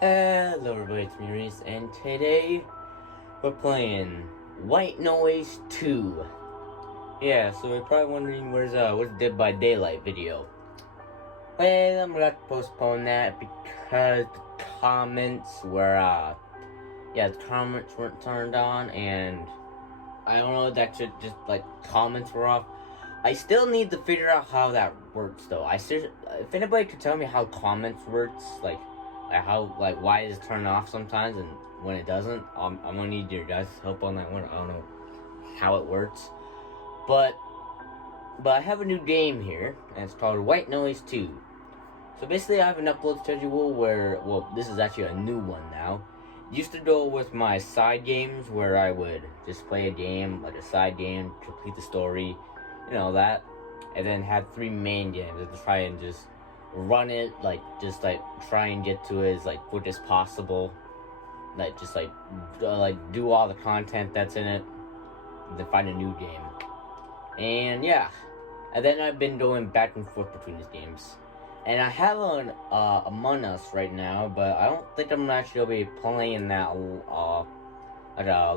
Hello everybody, it's me Reese, and today we're playing White Noise 2. Yeah, so you're probably wondering where's Dead by Daylight video. Well, I'm gonna have to postpone that because the comments were the comments weren't turned on, and I don't know, that should just like comments were off. I still need to figure out how that works though. If anybody could tell me how comments works, why it's turned off sometimes and when it doesn't, I'm gonna need your guys' help on that one. I don't know how it works, but I have a new game here, and it's called White Noise 2. So basically, I have an upload schedule where, well, this is actually a new one now. Used to go with my side games where I would just play a game, like a side game, complete the story, that, and then have 3 main games and try and just run it, try and get to it as quick as possible, do all the content that's in it, and then find a new game. And yeah, and then I've been going back and forth between these games. And I have an Among Us right now, but I don't think I'm actually gonna be playing that a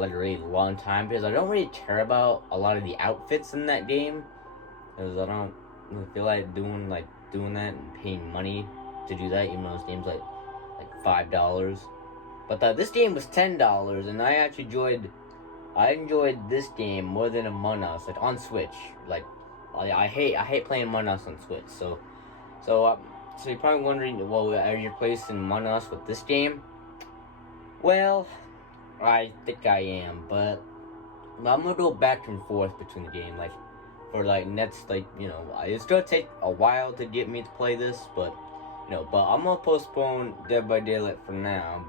really long time because I don't really care about a lot of the outfits in that game, because I don't really feel like doing that and paying money to do that, even though this game's like $5. But this game was $10, and I actually enjoyed this game more than Among Us, on Switch. I hate playing Among Us on Switch. So you're probably wondering, well, are you replacing Among Us with this game? Well, I think I am, but I'm gonna go back and forth between the game, it's gonna take a while to get me to play this, but I'm gonna postpone Dead by Daylight for now,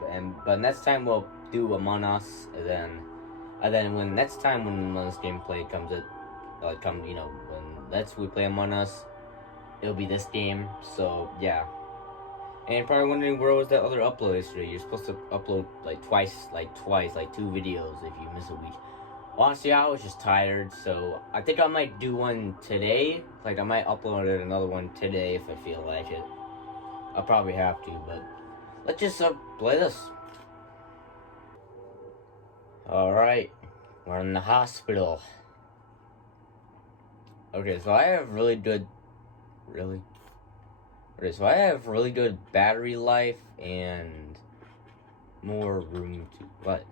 but next time we'll do Among Us, and then when Among Us gameplay comes, when we play Among Us, it'll be this game. So yeah. And you're probably wondering, where was that other upload yesterday? You're supposed to upload twice, 2 videos if you miss a week. Honestly, I was just tired, so I think I might do one today. I might upload another one today if I feel like it. I'll probably have to, but let's just play this. Alright, we're in the hospital. Okay, so I have really good battery life and more room to what?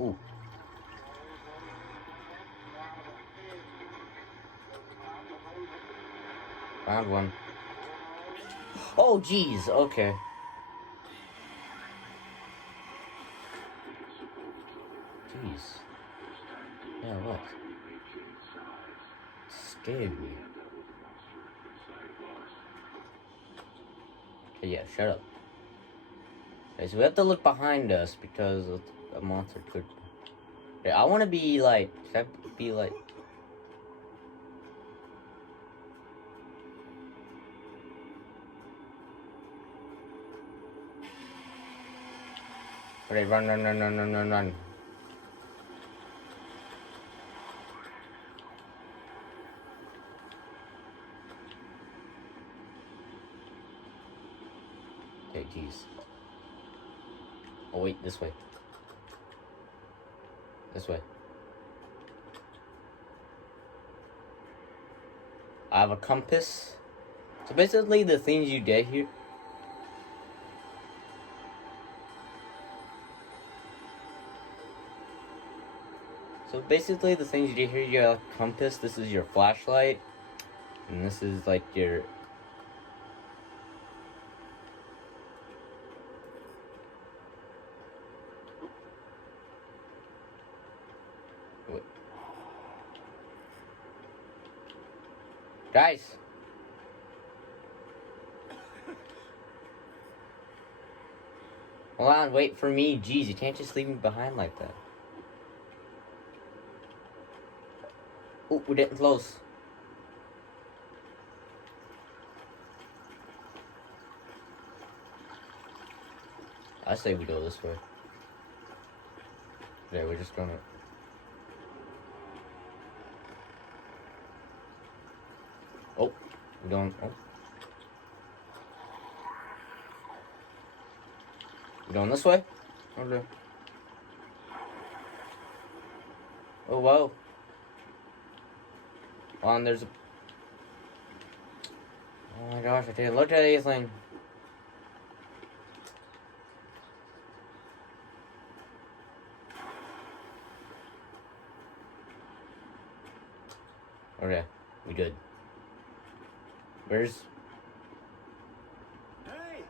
Ooh. Found one. Oh jeez, okay. Jeez. Yeah, what? Scared me. Okay, yeah, shut up. Okay, so we have to look behind us because a monster could. Okay, I want to be should I be okay, run. Okay, jeez. Oh wait, this way. This way. I have a compass. So basically, the things you get here. So basically, the things you get here, you have a compass. This is your flashlight, and this is your. Wait. Guys! Hold on, wait for me. Jeez, you can't just leave me behind like that. Oh, we're getting close. I say we go this way. Yeah, we're just gonna. Oh, we don't. Oh. You going this way? Okay. Oh, whoa. On, there's a... Oh my gosh, I didn't look at anything. Okay, we good. Where's... Hey!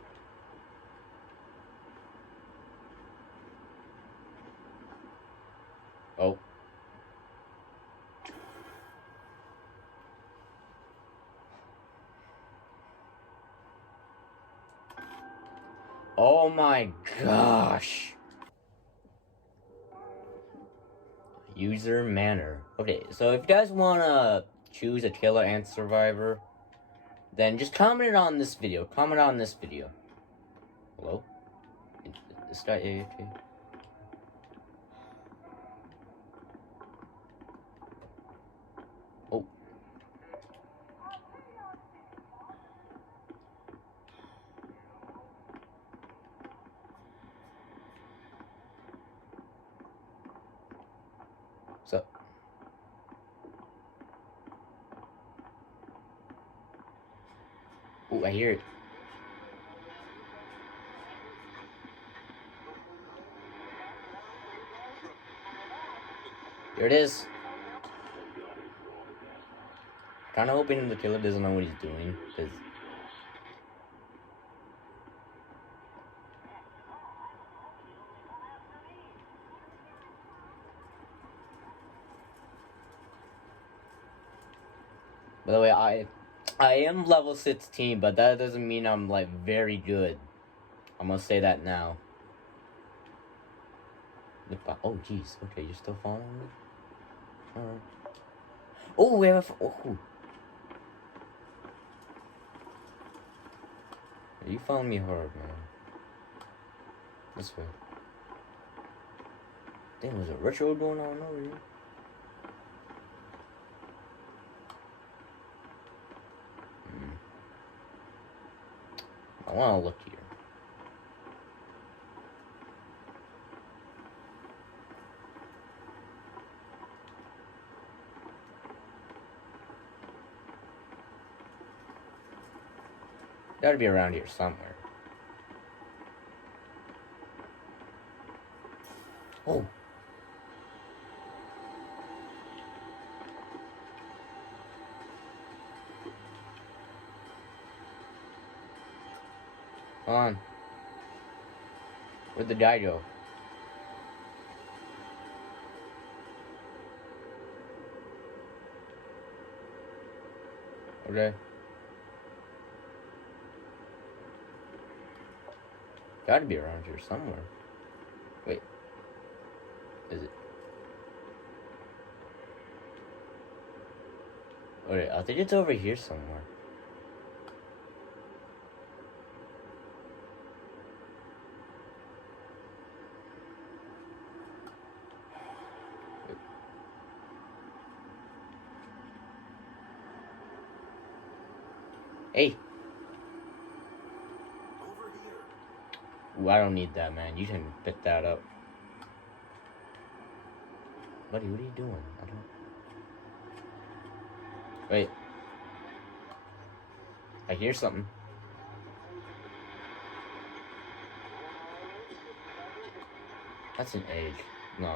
Oh. Oh my gosh. User manner. Okay, so if you guys want to choose a killer and survivor, then just comment on this video. Comment on this video. Hello? Is this guy AFK? Oh. What's up? Oh, I hear it. There it is. Kinda hoping the killer doesn't know what he's doing, because... By the way, I am level 16, but that doesn't mean I'm, like, very good. I'm gonna say that now. Oh, jeez. Okay, you're still following me? Alright. Oh, we have a... Oh. You found me hard, man. This way. Damn, there's a ritual going on over here. I wanna look here. Gotta be around here somewhere. Oh. Come on. Where'd the guy go? Okay. Gotta be around here somewhere. Wait. Is it? Okay, I think it's over here somewhere. Hey! Over here. Ooh, I don't need that, man. You can pick that up. Buddy, what are you doing? I don't... Wait. I hear something. That's an egg. No.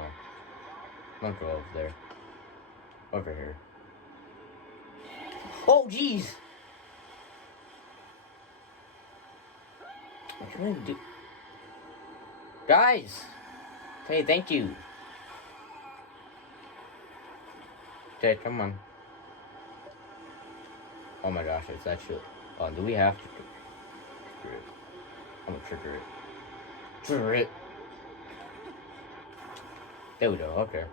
Don't go over there. Over here. Oh, jeez! What you gonna do? Guys! Hey, thank you. Okay, come on. Oh my gosh, it's that shit. Oh, do we have to trigger it? I'm gonna trigger it. Trigger it! There we go, okay.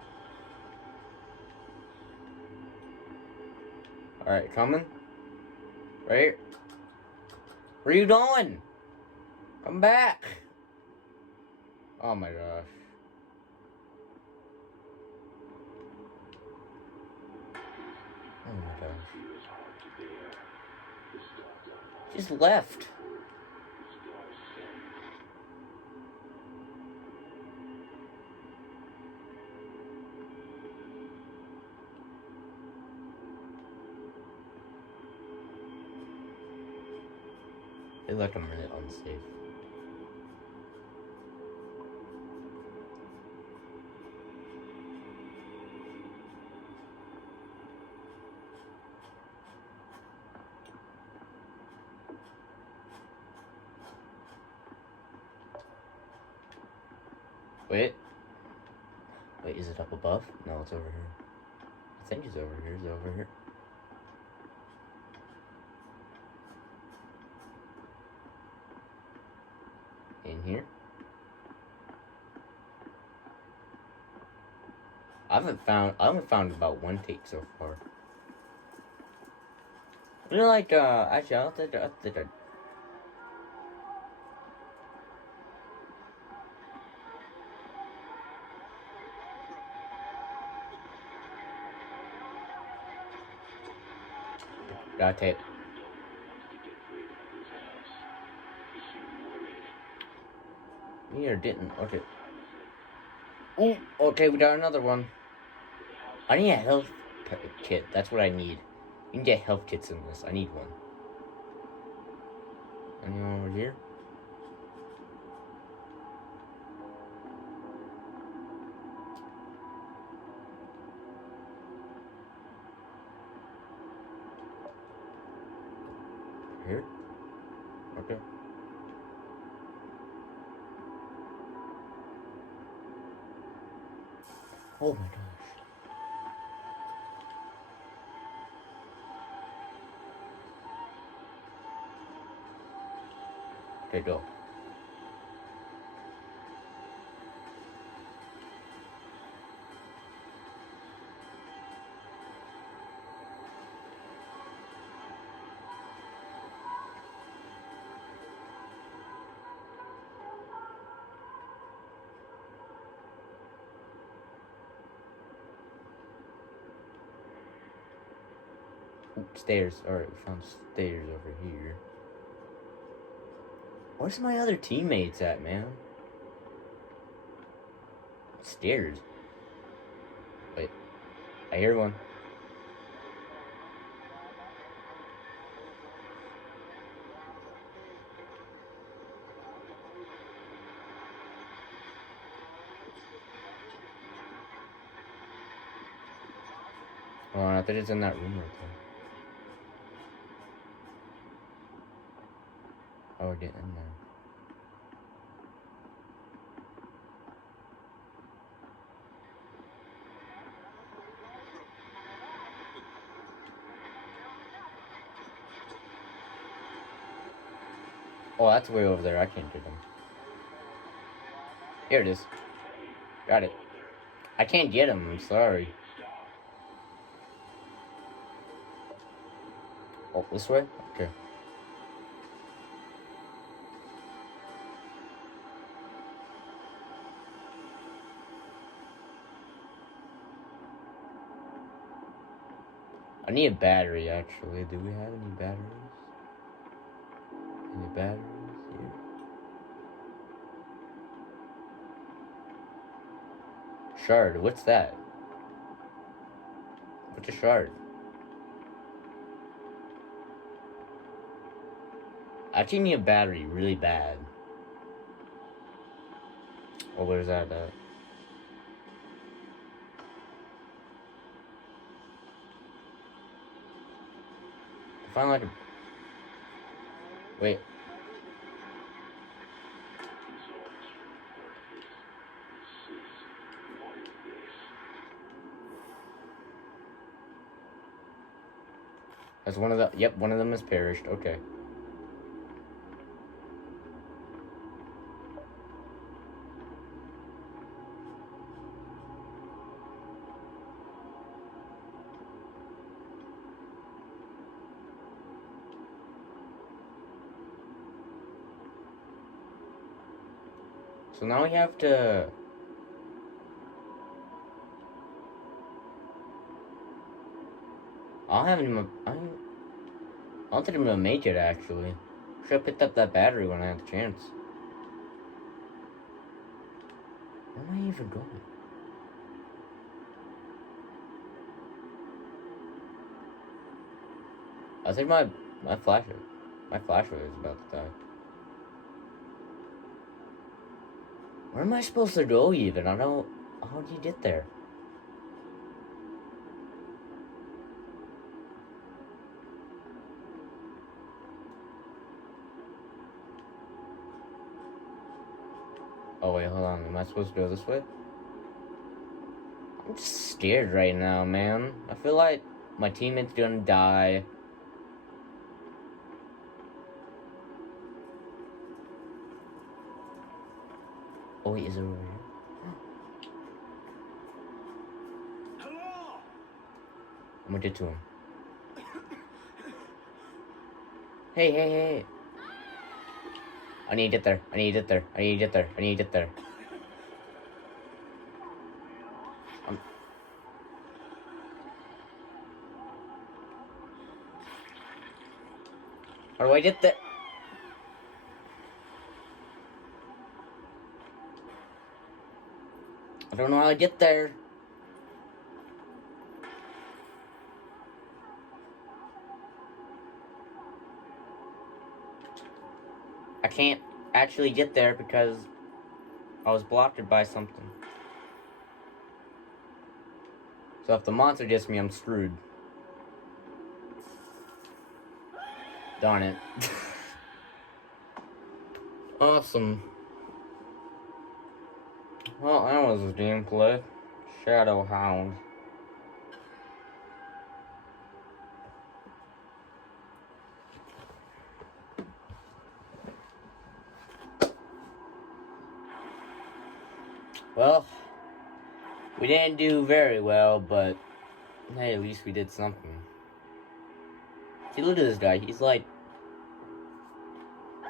Alright, coming? Right? Where you going? Come back! Oh my gosh. Oh my gosh. Just left. feel like I'm really unsafe. Wait, is it up above? No, it's over here. I think it's over here. Is it over here? In here? I only found about one tape so far. You know, like, actually, I don't think I got tape. Me or didn't? Okay. Ooh, okay, we got another one. I need a health kit. That's what I need. You can get health kits in this. I need one. Anyone over here? Here? Okay. Oh my gosh. Okay, go. Ooh, stairs. Alright, we found stairs over here. Where's my other teammates at, man? Stairs. Wait. I hear one. Oh, I think it's in that room right there. Oh, get in there. Oh, that's way over there. I can't get them. Here it is. Got it. I can't get him. I'm sorry. Oh, this way? Okay. I need a battery, actually. Do we have any batteries? Any batteries here? Shard. What's that? What's a shard? I actually need a battery really bad. Oh, where's that at? I found like a... Wait. That's one of the... Yep, one of them has perished. Okay. So now we have to... I don't think I'm gonna make it, actually. Should have picked up that battery when I had the chance. Where am I even going? I think my flashlight. My flashlight is about to die. Where am I supposed to go even? I don't... How do you get there? Oh wait, hold on. Am I supposed to go this way? I'm just scared right now, man. I feel like my teammate's gonna die. Oh wait, is it over here? Hello? I'm gonna get to him. Hey, hey, hey. I need to get there. I need to get there. I need to get there. I need to get there. How do I get there? I don't know how to get there. I can't actually get there because I was blocked by something. So if the monster gets me, I'm screwed. Darn it. Awesome. Well, that was the gameplay. Shadow Hound. Well, we didn't do very well, but hey, at least we did something. See, look at this guy. He's like...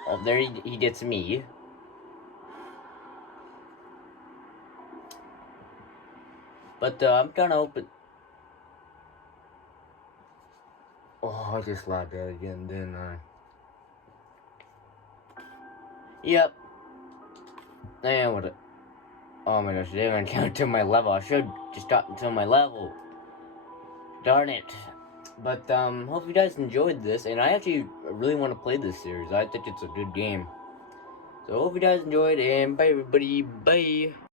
Oh, there he gets me. But I'm gonna open... Oh, I just lagged out again, didn't I? Yep. And what? Oh my gosh, I didn't even count to my level. I should just got to my level. Darn it. But hope you guys enjoyed this, and I actually really want to play this series. I think it's a good game. So hope you guys enjoyed, and bye everybody. Bye.